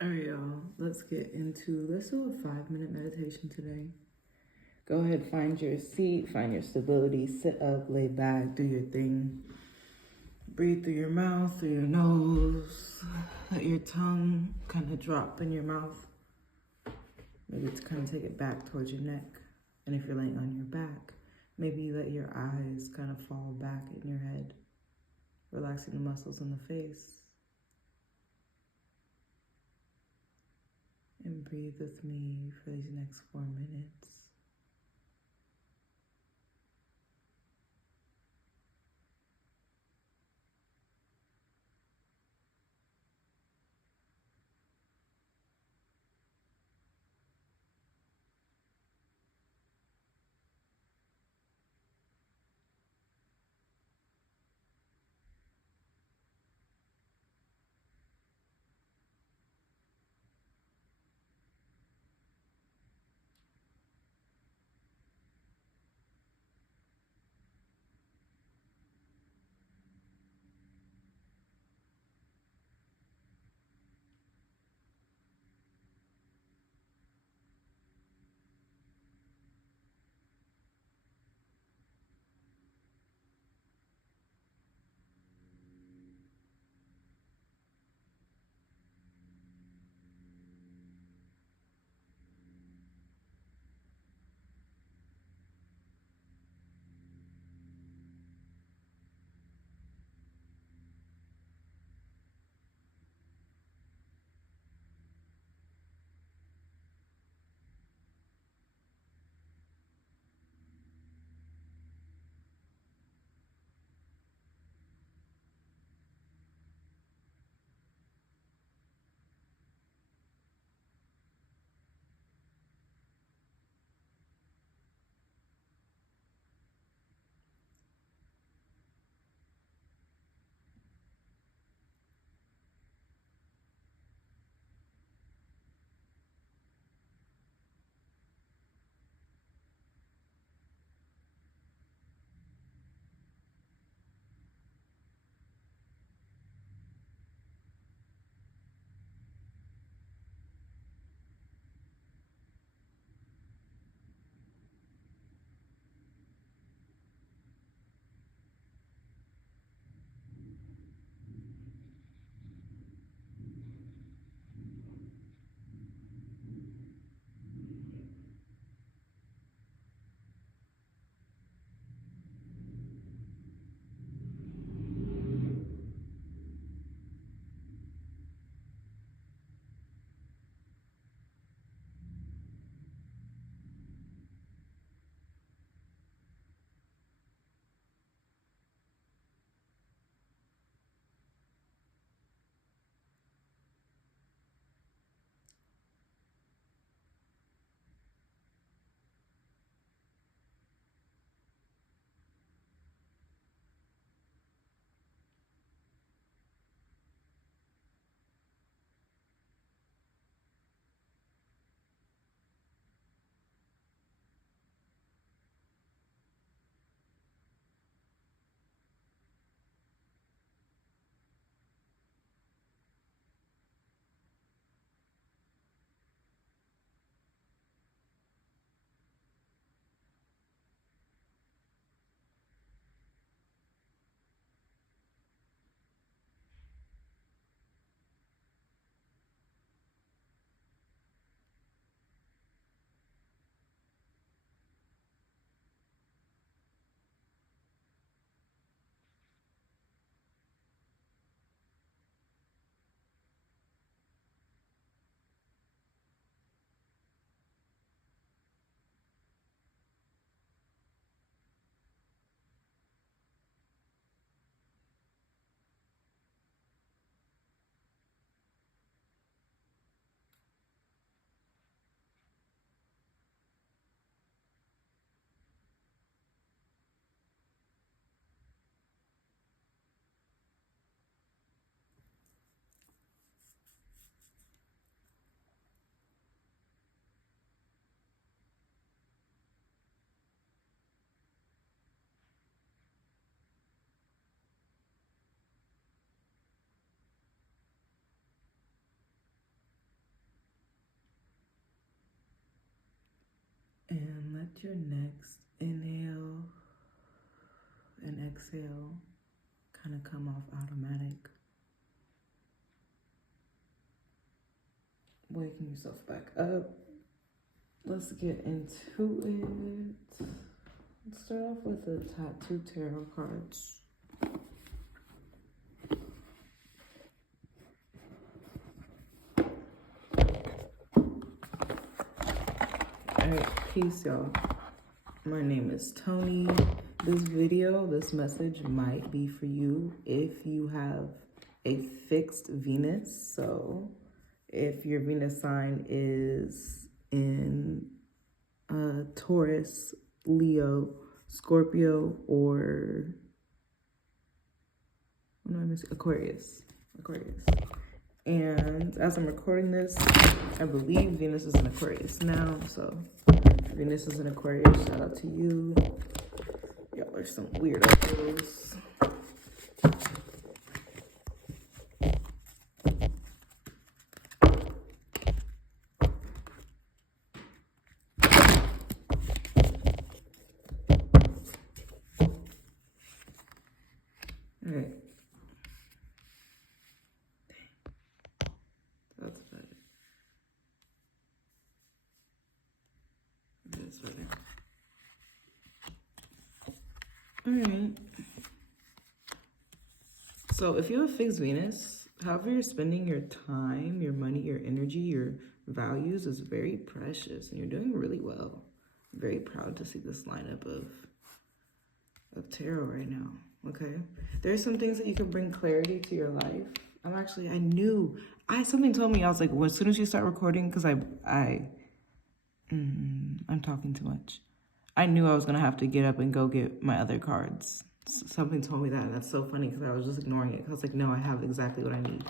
All right, y'all. Let's do a 5-minute meditation today. Go ahead, find your seat, find your stability, sit up, lay back, do your thing. Breathe through your mouth, through your nose. Let your tongue kind of drop in your mouth. Maybe to kind of take it back towards your neck. And if you're laying on your back, maybe you let your eyes kind of fall back in your head, relaxing the muscles in the face. And breathe with me for these next 4 minutes. let your next inhale and exhale kind of come off automatic. Waking yourself back up. Let's get into it. Let's start off with the tattoo tarot cards. Alright, peace, y'all. My name is Tony. This message might be for you if you have a fixed Venus. So if your Venus sign is in Taurus, Leo, Scorpio, or Aquarius. And as I'm recording this, I believe Venus is in Aquarius now. So Venus is in Aquarius. Shout out to you. Y'all are some weirdos. Alright. That's better. That's better. Alright. So if you have fixed Venus, however you're spending your time, your money, your energy, your values is very precious, and you're doing really well. I'm very proud to see this lineup of tarot right now. Okay, there's some things that you can bring clarity to your life. Something told me, I was like, well, as soon as you start recording, because I'm talking too much. I knew I was gonna have to get up and go get my other cards. Something told me that, and that's so funny because I was just ignoring it. I was like, no, I have exactly what I need.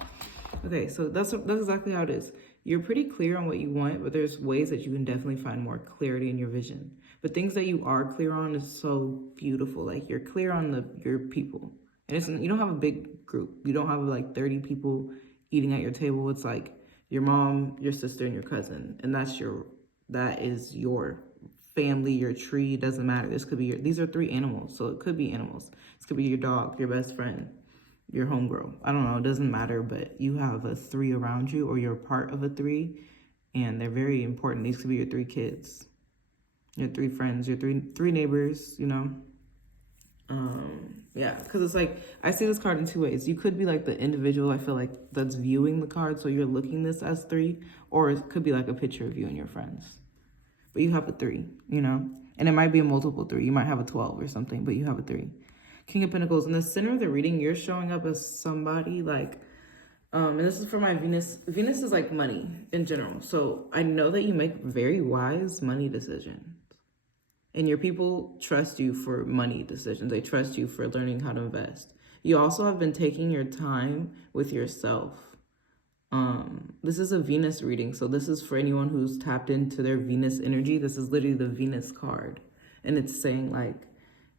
Okay, so that's exactly how it is. You're pretty clear on what you want, but there's ways that you can definitely find more clarity in your vision. But things that you are clear on is so beautiful. Like, you're clear on your people. And you don't have a big group. You don't have like 30 people eating at your table. It's like your mom, your sister, and your cousin. And that is your family, your tree. Doesn't matter. These are 3 animals. So it could be animals. This could be your dog, your best friend, your homegirl. I don't know. It doesn't matter. But you have a 3 around you, or you're part of a 3. And they're very important. These could be your 3 kids, your 3 friends, your three neighbors, you know. Yeah, because it's like, I see this card in 2 ways. You could be like the individual, I feel like, that's viewing the card, so you're looking this as 3, or it could be like a picture of you and your friends. But you have a 3, you know, and it might be a multiple 3. You might have a 12 or something, but you have a 3. King of Pentacles. In the center of the reading, you're showing up as somebody like, and this is for my Venus. Venus is like money in general. So I know that you make very wise money decisions. And your people trust you for money decisions. They trust you for learning how to invest. You also have been taking your time with yourself. This is a Venus reading. So this is for anyone who's tapped into their Venus energy. This is literally the Venus card. And it's saying like,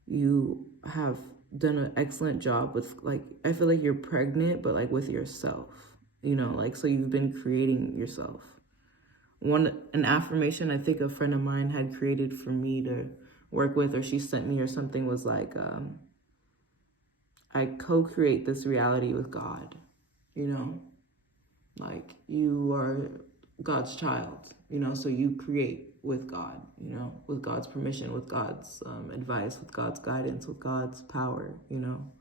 you have done an excellent job with, like, I feel like you're pregnant, but like with yourself, you know, like, so you've been creating yourself. An affirmation I think a friend of mine had created for me to work with, or she sent me or something, was like, I co-create this reality with God, you know, like, you are God's child, you know, so you create with God, you know, with God's permission, with God's advice, with God's guidance, with God's power, you know.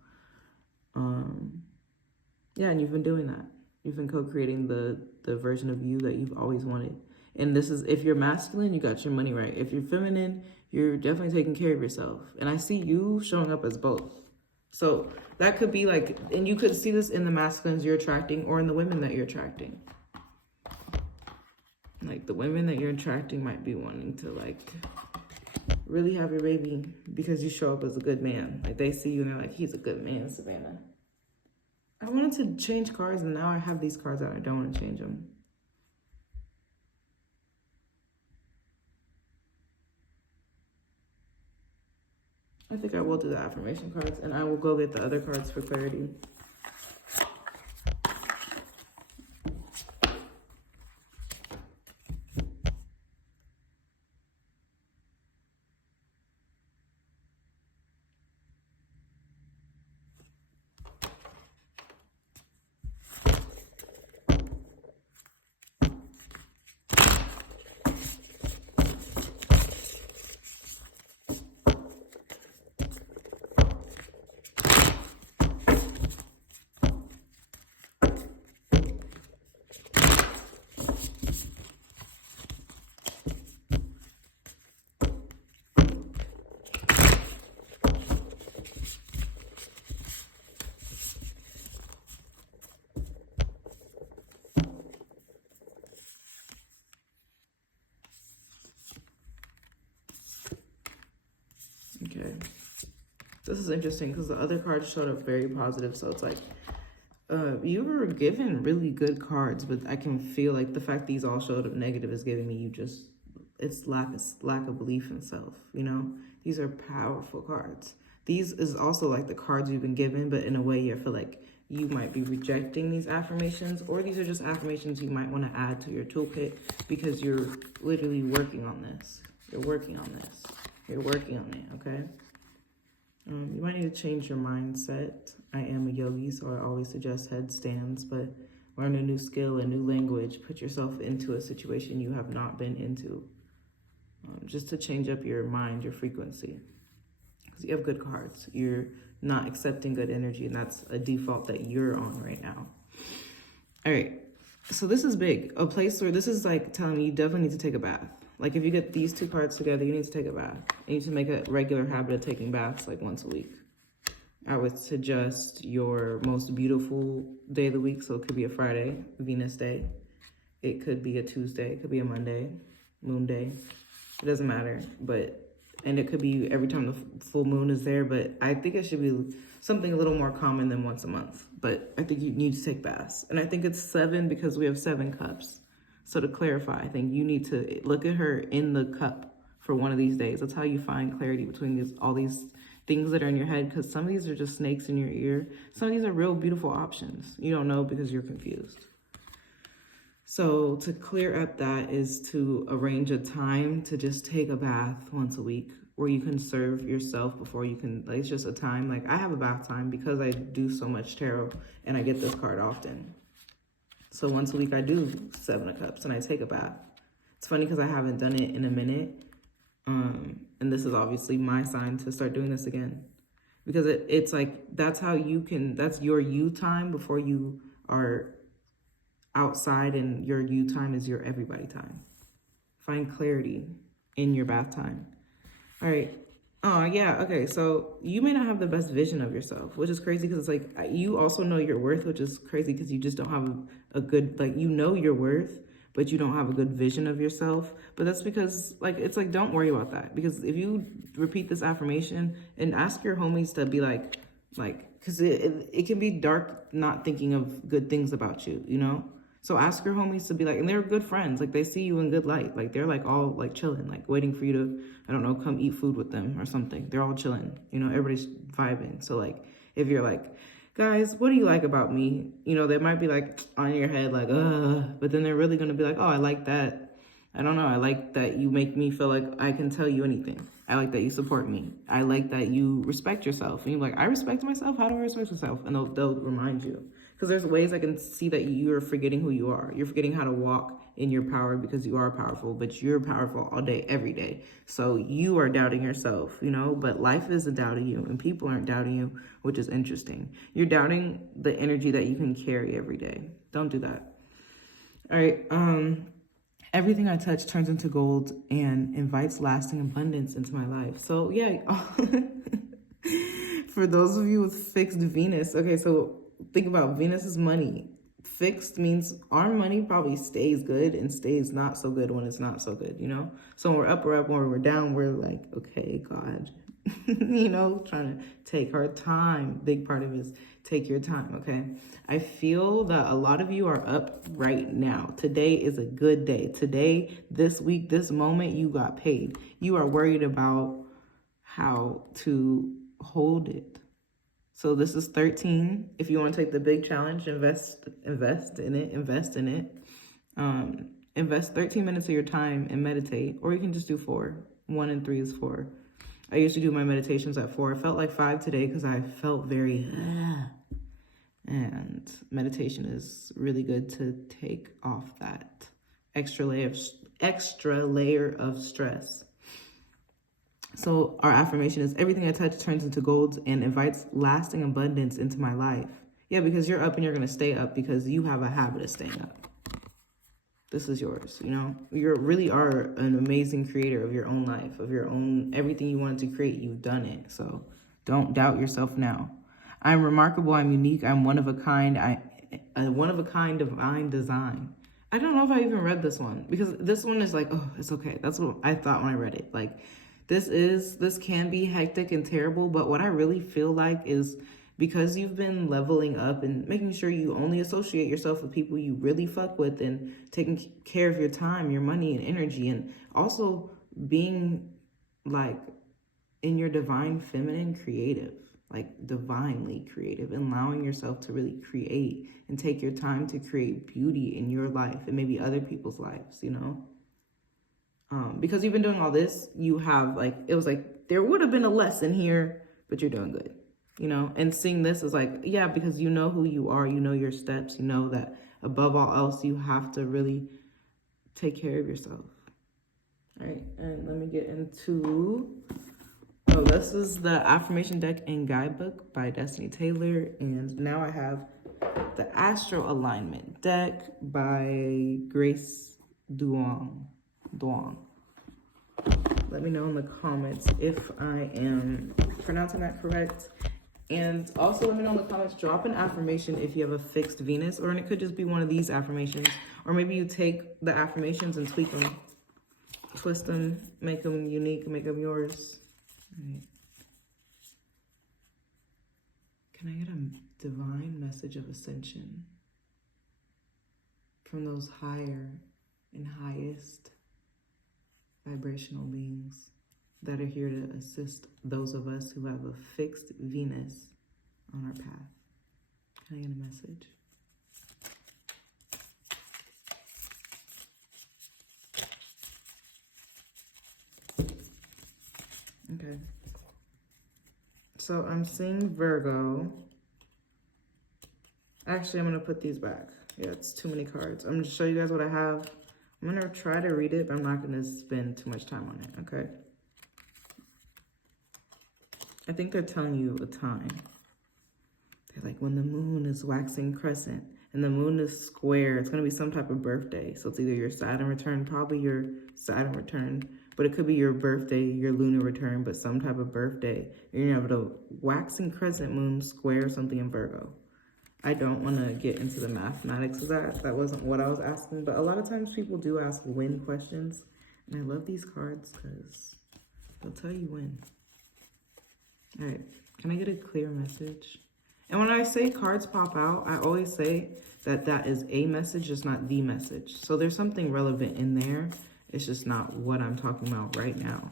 Yeah, and you've been doing that. You've been co-creating the version of you that you've always wanted. And this is, if you're masculine, you got your money right. If you're feminine, you're definitely taking care of yourself. And I see you showing up as both. So that could be like, and you could see this in the masculines you're attracting, or in the women that you're attracting. Like, the women that you're attracting might be wanting to like really have your baby because you show up as a good man. Like, they see you and they're like, he's a good man, Savannah. I wanted to change cards, and now I have these cards out. I don't want to change them. I think I will do the affirmation cards, and I will go get the other cards for clarity. This is interesting because the other cards showed up very positive. So it's like, you were given really good cards, but I can feel like the fact these all showed up negative is giving me you just, it's lack of belief in self, you know? These are powerful cards. These is also like the cards you've been given, but in a way you feel like you might be rejecting these affirmations, or these are just affirmations you might want to add to your toolkit because you're literally working on this. You're working on this. You're working on it, okay? You might need to change your mindset. I am a yogi, so I always suggest headstands, but learn a new skill, a new language, put yourself into a situation you have not been into, just to change up your mind, your frequency. Because you have good cards. You're not accepting good energy, and that's a default that you're on right now. All right, so this is big. A place where this is like telling me you definitely need to take a bath. Like if you get these two cards together, you need to take a bath. You need to make a regular habit of taking baths like once a week. I would suggest your most beautiful day of the week. So it could be a Friday, Venus day. It could be a Tuesday. It could be a Monday, Moon day. It doesn't matter. And it could be every time the full moon is there. But I think it should be something a little more common than once a month. But I think you need to take baths. And I think it's 7 because we have 7 cups. So to clarify, I think you need to look at her in the cup for one of these days. That's how you find clarity between all these things that are in your head, because some of these are just snakes in your ear. Some of these are real beautiful options. You don't know because you're confused. So to clear up that is to arrange a time to just take a bath once a week where you can serve yourself before you can, like, it's just a time. Like I have a bath time because I do so much tarot and I get this card often. So once a week I do 7 of Cups and I take a bath. It's funny because I haven't done it in a minute. And this is obviously my sign to start doing this again. Because it's like, that's how you can, that's your you time before you are outside, and your you time is your everybody time. Find clarity in your bath time. All right. Oh, yeah. Okay. So you may not have the best vision of yourself, which is crazy because it's like you also know your worth, which is crazy because you just don't have a good, like, you know your worth, but you don't have a good vision of yourself. But that's because, like, it's like, don't worry about that. Because if you repeat this affirmation and ask your homies to be like, because it can be dark not thinking of good things about you, you know? So ask your homies to be like, and they're good friends. Like, they see you in good light. Like, they're like all like chilling, like waiting for you to, I don't know, come eat food with them or something. They're all chilling, you know, everybody's vibing. So like, if you're like, guys, what do you like about me? You know, they might be like on your head, like, but then they're really going to be like, oh, I like that. I don't know. I like that you make me feel like I can tell you anything. I like that you support me. I like that you respect yourself. And you're like, I respect myself. How do I respect myself? And they'll remind you. Because there's ways I can see that you're forgetting who you are. You're forgetting how to walk in your power because you are powerful, but you're powerful all day, every day. So you are doubting yourself, you know, but life isn't doubting you and people aren't doubting you, which is interesting. You're doubting the energy that you can carry every day. Don't do that. All right. Everything I touch turns into gold and invites lasting abundance into my life. So yeah, for those of you with fixed Venus, okay, so think about Venus's money. Fixed means our money probably stays good and stays not so good when it's not so good, you know? So when we're up, we're up. When we're down, we're like, okay, God, you know, trying to take our time. Big part of it is take your time, okay? I feel that a lot of you are up right now. Today is a good day. Today, this week, this moment, you got paid. You are worried about how to hold it. So this is 13. If you want to take the big challenge, invest in it. Invest 13 minutes of your time and meditate, or you can just do 4. 1 and 3 is 4. I usually do my meditations at 4. I felt like 5 today because I felt very, and meditation is really good to take off that extra layer of stress. So our affirmation is everything I touch turns into gold and invites lasting abundance into my life. Yeah, because you're up and you're going to stay up because you have a habit of staying up. This is yours, you know? You really are an amazing creator of your own life, of your own, everything you wanted to create, you've done it. So don't doubt yourself now. I'm remarkable, I'm unique, I'm one of a kind, one of a kind divine design. I don't know if I even read this one because this one is like, oh, it's okay. That's what I thought when I read it. Like, This can be hectic and terrible, but what I really feel like is because you've been leveling up and making sure you only associate yourself with people you really fuck with and taking care of your time, your money, and energy, and also being like in your divine feminine creative, like divinely creative, and allowing yourself to really create and take your time to create beauty in your life and maybe other people's lives, you know? Because you've been doing all this, you have like, it was like, there would have been a lesson here, but you're doing good, you know? And seeing this is like, yeah, because you know who you are, you know your steps, you know that above all else, you have to really take care of yourself. All right, and let me get into, oh, this is the affirmation deck and guidebook by Destiny Taylor. And now I have the Astro Alignment deck by Grace Duong. Let me know in the comments if I am pronouncing that correct. And also let me know in the comments, drop an affirmation if you have a fixed Venus, or it could just be one of these affirmations. Or maybe you take the affirmations and tweak them, twist them, make them unique, make them yours. All right. Can I get a divine message of ascension from those higher and highest vibrational beings that are here to assist those of us who have a fixed Venus on our path? Can I get a message? Okay. So I'm seeing Virgo. Actually, I'm going to put these back. Yeah, it's too many cards. I'm going to show you guys what I have. I'm going to try to read it, but I'm not going to spend too much time on it, okay? I think they're telling you a time. They're like, when the moon is waxing crescent and the moon is square, it's going to be some type of birthday. So it's either your Saturn return, probably your Saturn return, but it could be your birthday, your lunar return, but some type of birthday. You're going to have a waxing crescent moon square something in Virgo. I don't want to get into the mathematics of that. That wasn't what I was asking, but a lot of times people do ask when questions, and I love these cards because they'll tell you when. All right, can I get a clear message? And when I say cards pop out, I always say that that is a message, just not the message. So there's something relevant in there. It's just not what I'm talking about right now.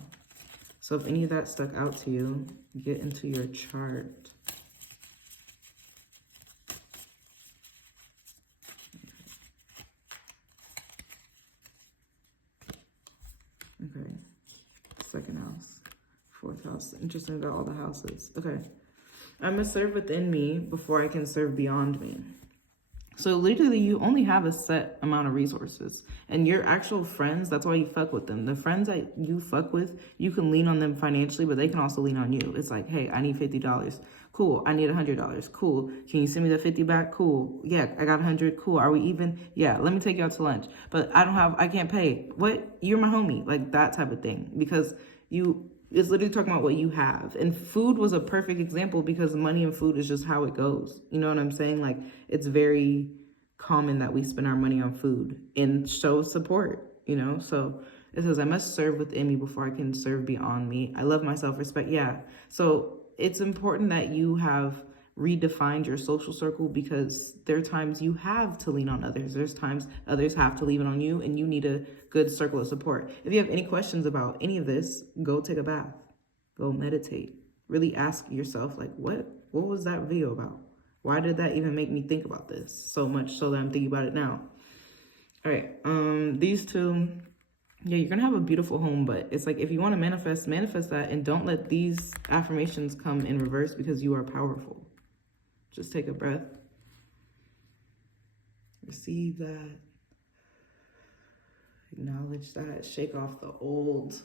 So if any of that stuck out to you, get into your chart. Okay, second house, fourth house. Interesting about all the houses. Okay, I must serve within me before I can serve beyond me. So literally you only have a set amount of resources, and your actual friends, that's why you fuck with them. The friends that you fuck with, you can lean on them financially, but they can also lean on you. It's like, hey, I need $50. Cool. I need $100. Cool. Can you send me the 50 back? Cool. Yeah, I got 100. Cool. Are we even? Yeah, let me take you out to lunch. But I can't pay. What? You're my homie. Like that type of thing. Because it's literally talking about what you have. And food was a perfect example because money and food is just how it goes. You know what I'm saying? Like, it's very common that we spend our money on food and show support, you know? So it says, I must serve within me before I can serve beyond me. I love my self-respect. Yeah. So it's important that you have redefined your social circle because there are times you have to lean on others. There's times others have to lean on you and you need a good circle of support. If you have any questions about any of this, go take a bath, go meditate, really ask yourself, like, what was that video about? Why did that even make me think about this so much so that I'm thinking about it now? All right, these two, yeah, you're gonna have a beautiful home, but it's like if you want to manifest that, and don't let these affirmations come in reverse because you are powerful. Just take a breath. Receive that. Acknowledge that. Shake off the old.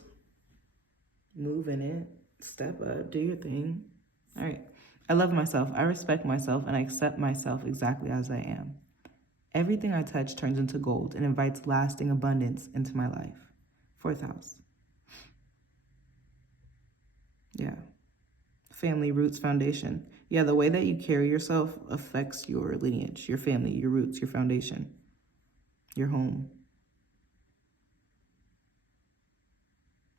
Move in it. Step up. Do your thing. All right. I love myself. I respect myself, and I accept myself exactly as I am. Everything I touch turns into gold and invites lasting abundance into my life. Fourth house. Yeah. Family, roots, foundation. Yeah, the way that you carry yourself affects your lineage, your family, your roots, your foundation, your home.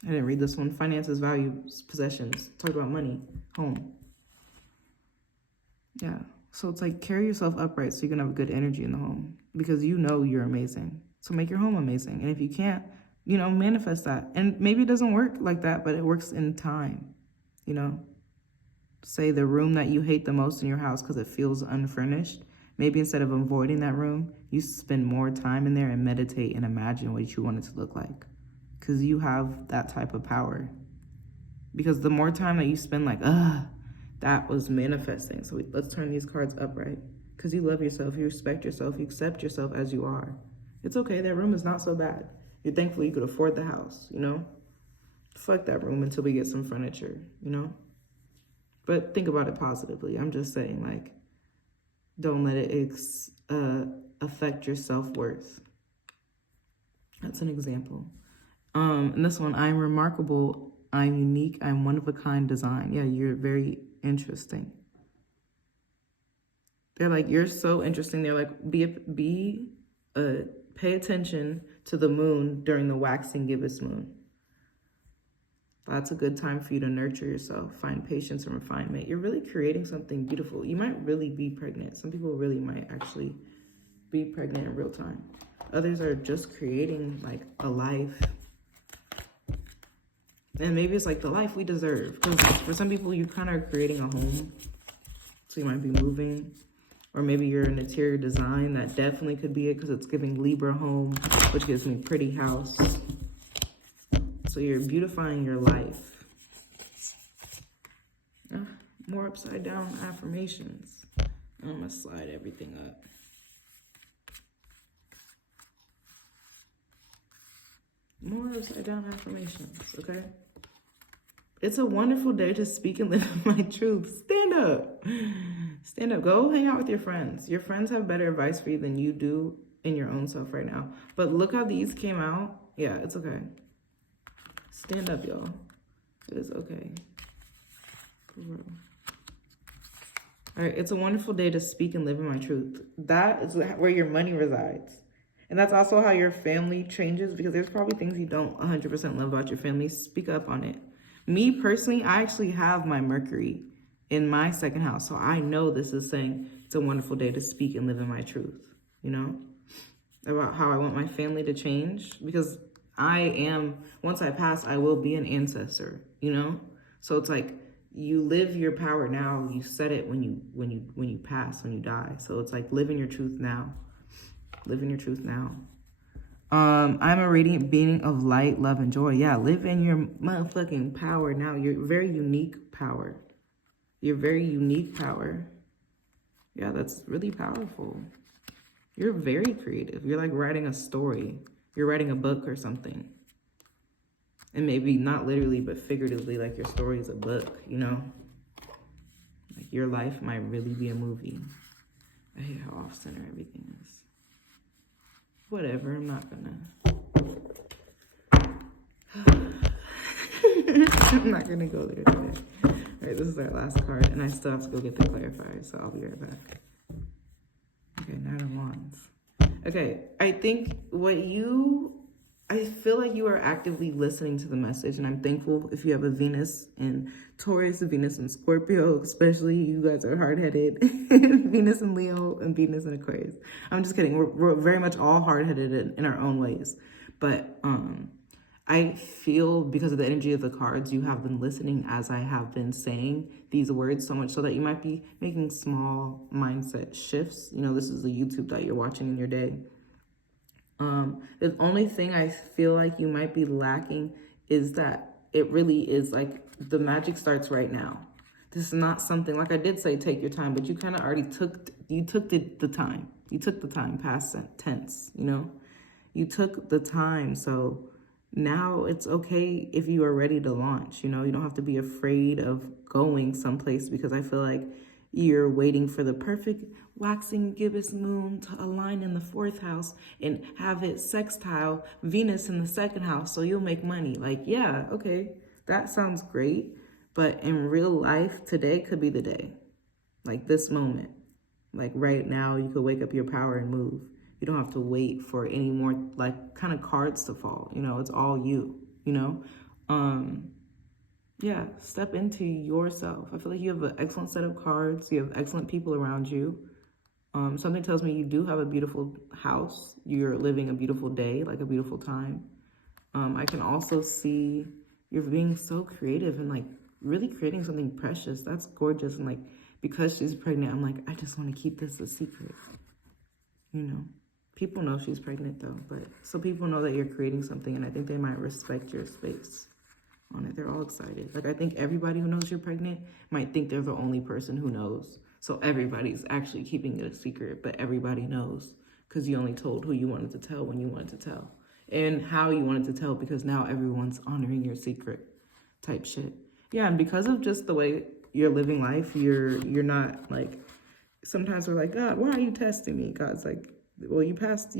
I didn't read this one. Finances, values, possessions. Talk about money, home. Yeah. So it's like carry yourself upright so you can have good energy in the home because you know you're amazing. So make your home amazing. And if you can't, you know, manifest that. And maybe it doesn't work like that, but it works in time, you know. Say the room that you hate the most in your house because it feels unfurnished. Maybe instead of avoiding that room, you spend more time in there and meditate and imagine what you want it to look like. Because you have that type of power. Because the more time that you spend like, that was manifesting. So let's turn these cards upright. Because you love yourself, you respect yourself, you accept yourself as you are. It's okay, that room is not so bad. You're thankful you could afford the house, you know? Fuck that room until we get some furniture, you know? But think about it positively. I'm just saying, like, don't let it affect your self-worth. That's an example. And this one, I'm remarkable, I'm unique, I'm one of a kind design. Yeah, you're very interesting. They're like, you're so interesting. They're like, pay attention to the moon during the waxing gibbous moon. That's a good time for you to nurture yourself, find patience and refinement. You're really creating something beautiful. You might really be pregnant. Some people really might actually be pregnant in real time. Others are just creating like a life. And maybe it's like the life we deserve. Because for some people, you kind of are creating a home. So you might be moving. Or maybe you're an interior design. That definitely could be it because it's giving Libra home, which gives me pretty house. So you're beautifying your life. More upside down affirmations. I'm going to slide everything up. More upside down affirmations, okay? It's a wonderful day to speak and live my truth. Stand up. Stand up. Go hang out with your friends. Your friends have better advice for you than you do in your own self right now. But look how these came out. Yeah, it's okay. Stand up, y'all. It is okay. For real. All right, it's a wonderful day to speak and live in my truth. That is where your money resides. And that's also how your family changes because there's probably things you don't 100% love about your family. Speak up on it. Me personally, I actually have my Mercury in my second house. So I know this is saying it's a wonderful day to speak and live in my truth, you know, about how I want my family to change because once I pass, I will be an ancestor, you know? So it's like you live your power now. You set it when you pass, when you die. So it's like live in your truth now. Live in your truth now. I'm a radiant being of light, love, and joy. Yeah, live in your motherfucking power now. Your very unique power. Your very unique power. Yeah, that's really powerful. You're very creative. You're like writing a story. You're writing a book or something. And maybe not literally, but figuratively, like your story is a book, you know? Like your life might really be a movie. I hate how off-center everything is. Whatever, I'm not gonna go there today. All right, this is our last card, and I still have to go get the clarifier, so I'll be right back. Okay, Knight of Wands. Okay, I feel like you are actively listening to the message, and I'm thankful if you have a Venus in Taurus, a Venus in Scorpio, especially. You guys are hard-headed. Venus in Leo and Venus in Aquarius. I'm just kidding. We're very much all hard-headed in our own ways. But I feel because of the energy of the cards, you have been listening as I have been saying these words so much so that you might be making small mindset shifts. You know, this is the YouTube that you're watching in your day. The only thing I feel like you might be lacking is that it really is like the magic starts right now. This is not something, like I did say, take your time, but you kind of already took the time. You took the time, past tense, you know? You took the time, so now it's okay if you are ready to launch, you know? You don't have to be afraid of going someplace because I feel like you're waiting for the perfect waxing gibbous moon to align in the 4th house and have it sextile Venus in the 2nd house so you'll make money. Like, yeah, okay, that sounds great. But in real life, today could be the day. Like this moment. Like right now, you could wake up your power and move. You don't have to wait for any more like kind of cards to fall. You know, it's all you, you know? Yeah, step into yourself. I feel like you have an excellent set of cards. You have excellent people around you. Something tells me you do have a beautiful house. You're living a beautiful day, like a beautiful time. I can also see you're being so creative and like really creating something precious. That's gorgeous. And like, because she's pregnant, I'm like, I just want to keep this a secret. You know, people know she's pregnant though, but so people know that you're creating something, and I think they might respect your space on it. They're all excited. Like, I think everybody who knows you're pregnant might think they're the only person who knows. So everybody's actually keeping it a secret, but everybody knows because you only told who you wanted to tell when you wanted to tell and how you wanted to tell, because now everyone's honoring your secret type shit. Yeah, and because of just the way you're living life, you're not like, sometimes we're like, God, why are you testing me? God's like, well, you passed.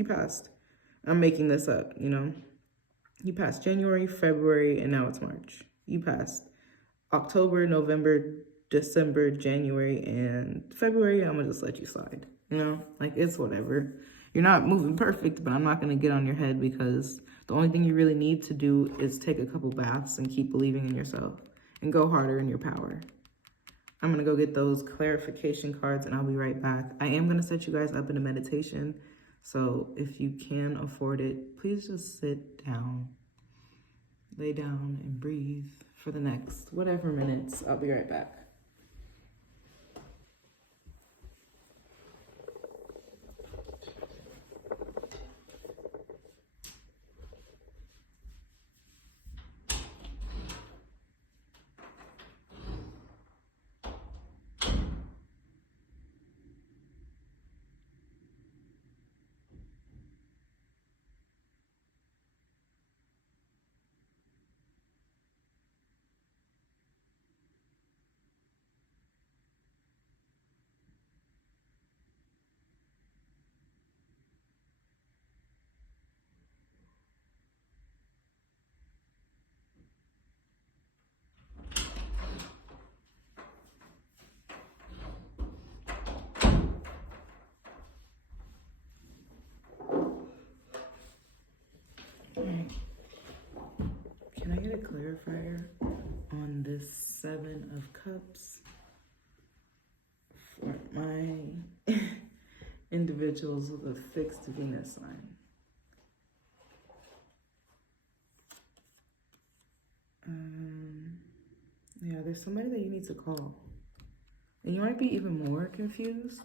I'm making this up, you know? You passed January, February, and now it's March. You passed October, November, December, January, and February. I'm gonna just let you slide. You know, like, it's whatever. You're not moving perfect, but I'm not gonna get on your head, because the only thing you really need to do is take a couple baths and keep believing in yourself and go harder in your power. I'm gonna go get those clarification cards and I'll be right back. I am gonna set you guys up in a meditation. So if you can afford it, please just sit down, lay down and breathe for the next whatever minutes. I'll be right back. Can I get a clarifier on this Seven of Cups for my individuals with a fixed Venus sign? Yeah, there's somebody that you need to call. And you might be even more confused,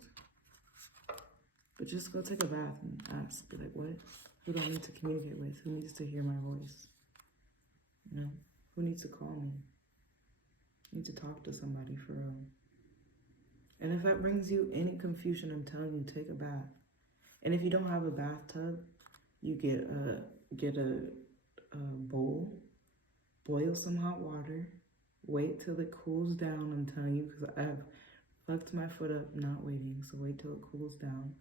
but just go take a bath and ask. Be like, what? Who do I need to communicate with? Who needs to hear my voice? You know, who needs to call me? I need to talk to somebody for real. And if that brings you any confusion, I'm telling you, take a bath. And if you don't have a bathtub, you get a bowl, boil some hot water, wait till it cools down. I'm telling you, because I have fucked my foot up not waiting. So wait till it cools down.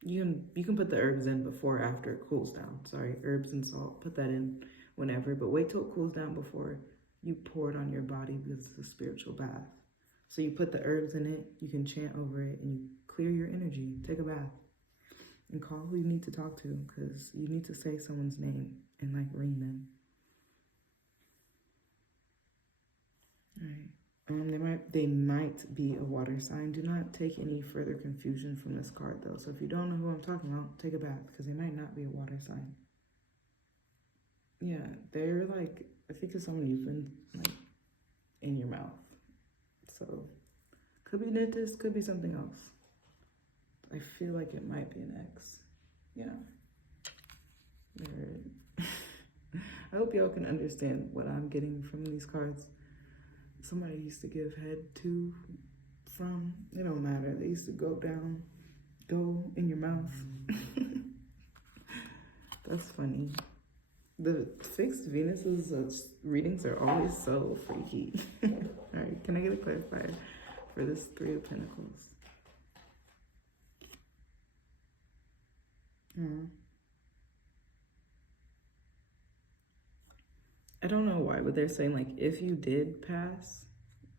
You can put the herbs in before or after it cools down. Sorry, herbs and salt. Put that in whenever, but wait till it cools down before you pour it on your body, because it's a spiritual bath. So you put the herbs in it, you can chant over it, and you clear your energy. Take a bath and call who you need to talk to, because you need to say someone's name and like ring them. All right. They might be a water sign. Do not take any further confusion from this card though. So if you don't know who I'm talking about, take a bath, because they might not be a water sign. Yeah, they're like, I think it's someone you've been like in your mouth. So could be dentist, could be something else. I feel like it might be an ex. Yeah. I hope y'all can understand what I'm getting from these cards. Somebody used to give head to, from, it don't matter. They used to go in your mouth. That's funny. The fixed Venus's readings are always so freaky. All right, can I get a clarifier for this Three of Pentacles? I don't know why, but they're saying, like, if you did pass,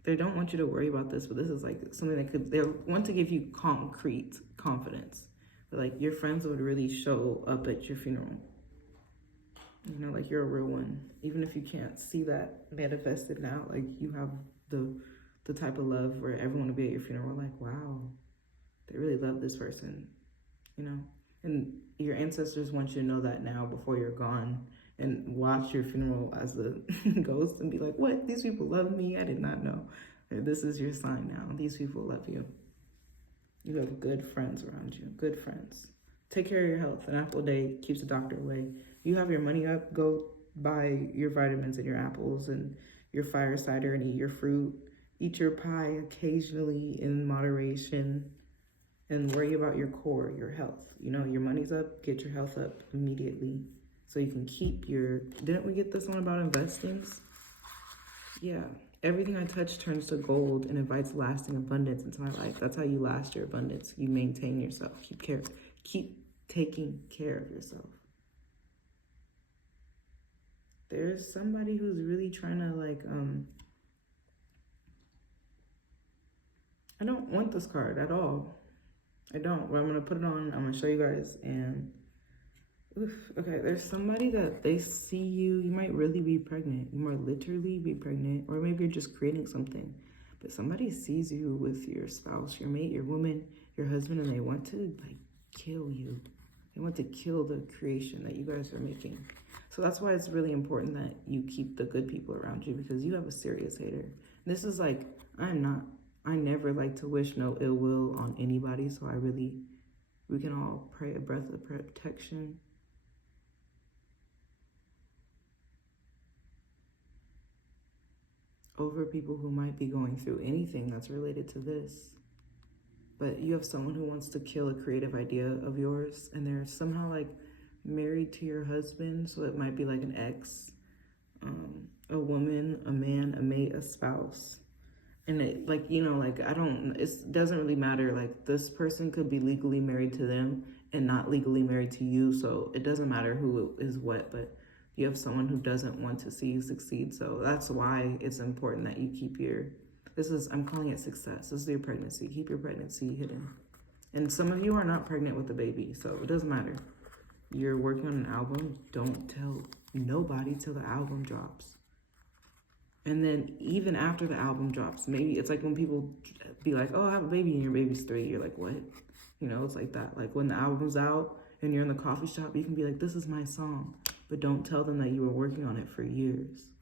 they don't want you to worry about this, but this is like something that they want to give you concrete confidence. But like, your friends would really show up at your funeral. You know, like you're a real one. Even if you can't see that manifested now, like you have the type of love where everyone will be at your funeral like, wow, they really love this person, you know? And your ancestors want you to know that now before you're gone, and watch your funeral as a ghost and be like, what? These people love me? I did not know. This is your sign now. These people love you. You have good friends around you, good friends. Take care of your health. An apple a day keeps the doctor away. You have your money up, go buy your vitamins and your apples and your fire cider and eat your fruit. Eat your pie occasionally in moderation, and worry about your core, your health. You know, your money's up, get your health up immediately so you can keep your... Didn't we get this one about investings? Yeah. Everything I touch turns to gold and invites lasting abundance into my life. That's how you last your abundance. You maintain yourself. Keep taking care of yourself. There's somebody who's really trying to like, I don't want this card at all. I don't, but I'm gonna put it on. I'm gonna show you guys, and okay, there's somebody that they see you. You might really be pregnant. You might literally be pregnant, or maybe you're just creating something. But somebody sees you with your spouse, your mate, your woman, your husband, and they want to like kill you. They want to kill the creation that you guys are making. So that's why it's really important that you keep the good people around you, because you have a serious hater. This is like, I never like to wish no ill will on anybody. So we can all pray a breath of protection. Over people who might be going through anything that's related to this. But you have someone who wants to kill a creative idea of yours, and they're somehow like married to your husband. So it might be like an ex, a woman, a man, a mate, a spouse. And it, like, you know, like, it doesn't really matter. Like, this person could be legally married to them and not legally married to you. So it doesn't matter who is what, but you have someone who doesn't want to see you succeed. So that's why it's important that you keep I'm calling it success. This is your pregnancy. Keep your pregnancy hidden. And some of you are not pregnant with a baby, so it doesn't matter. You're working on an album. Don't tell nobody till the album drops. And then even after the album drops, maybe it's like when people be like, oh, I have a baby and your baby's 3. You're like, what? You know, it's like that. Like when the album's out and you're in the coffee shop, you can be like, this is my song. But don't tell them that you were working on it for years.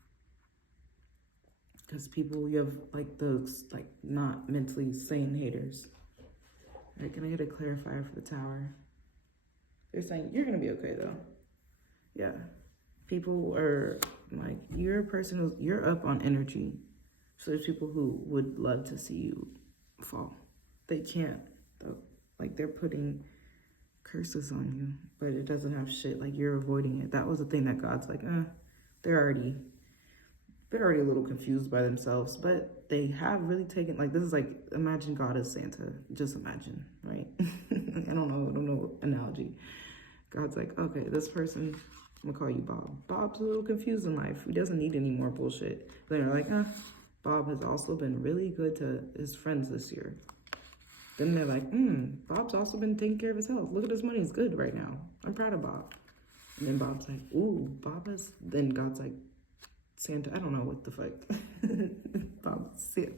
Because people, you have like those like not mentally sane haters. All right, can I get a clarifier for the Tower? They're saying, you're going to be okay though. Yeah. People are like, you're a person you're up on energy. So there's people who would love to see you fall. They can't though. Like they're putting curses on you, but it doesn't have shit. Like you're avoiding it. That was the thing that God's like, they're already a little confused by themselves, but they have really taken, like, this is like, imagine God as Santa. Just imagine, right? I don't know analogy. God's like, okay, this person, I'm gonna call you Bob. Bob's a little confused in life. He doesn't need any more bullshit. Then they're like, Bob has also been really good to his friends this year. Then they're like, Bob's also been taking care of his health. Look at his money, it's good right now. I'm proud of Bob. And then Bob's like, ooh, then God's like, Santa, I don't know what the fuck. Bob's sick.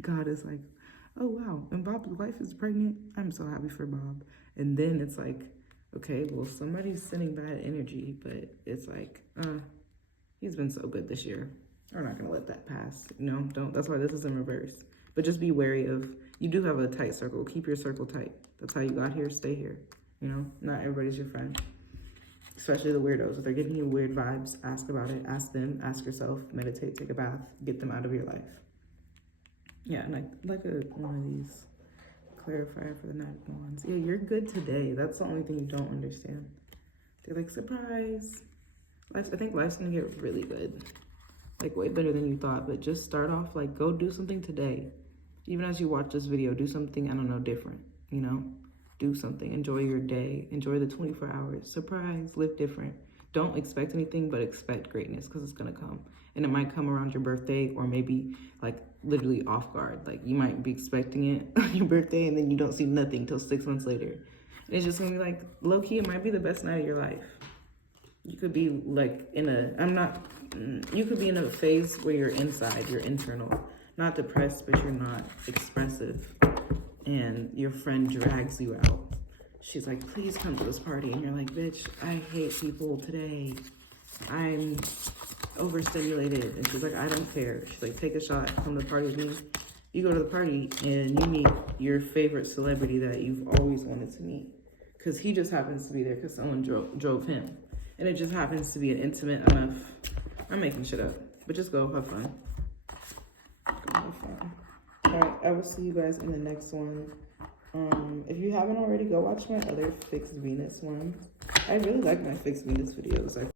God is like, oh wow, and Bob's wife is pregnant. I'm so happy for Bob. And then it's like, okay, well, somebody's sending bad energy, but it's like, he's been so good this year. We're not gonna let that pass. Don't. That's why this is in reverse. But just be wary of, you do have a tight circle. Keep your circle tight. That's how you got here, stay here. Not everybody's your friend. Especially the weirdos. If they're giving you weird vibes, ask about it. Ask them, ask yourself, meditate, take a bath, get them out of your life. Yeah, and like one of these clarifier for the Knight of Wands. Yeah, you're good today. That's the only thing you don't understand. They're like, surprise. I think life's gonna get really good. Like way better than you thought, but just start off, like go do something today. Even as you watch this video, do something, I don't know, different, Do something, enjoy your day, enjoy the 24 hours, surprise, live different. Don't expect anything, but expect greatness because it's gonna come. And it might come around your birthday or maybe like literally off guard. Like you might be expecting it on your birthday and then you don't see nothing till 6 months later. And it's just gonna be like, low key, it might be the best night of your life. You could be like in a, you could be in a phase where you're inside, you're internal, not depressed, but you're not expressive. And your friend drags you out. She's like, please come to this party. And you're like, bitch, I hate people today. I'm overstimulated. And she's like, I don't care. She's like, take a shot, come to the party with me. You go to the party and you meet your favorite celebrity that you've always wanted to meet. Because he just happens to be there because someone drove him. And it just happens to be an intimate enough. I'm making shit up. But just go have fun. Go have fun. Alright, I will see you guys in the next one. If you haven't already, go watch my other fixed Venus one. I really like my fixed Venus videos.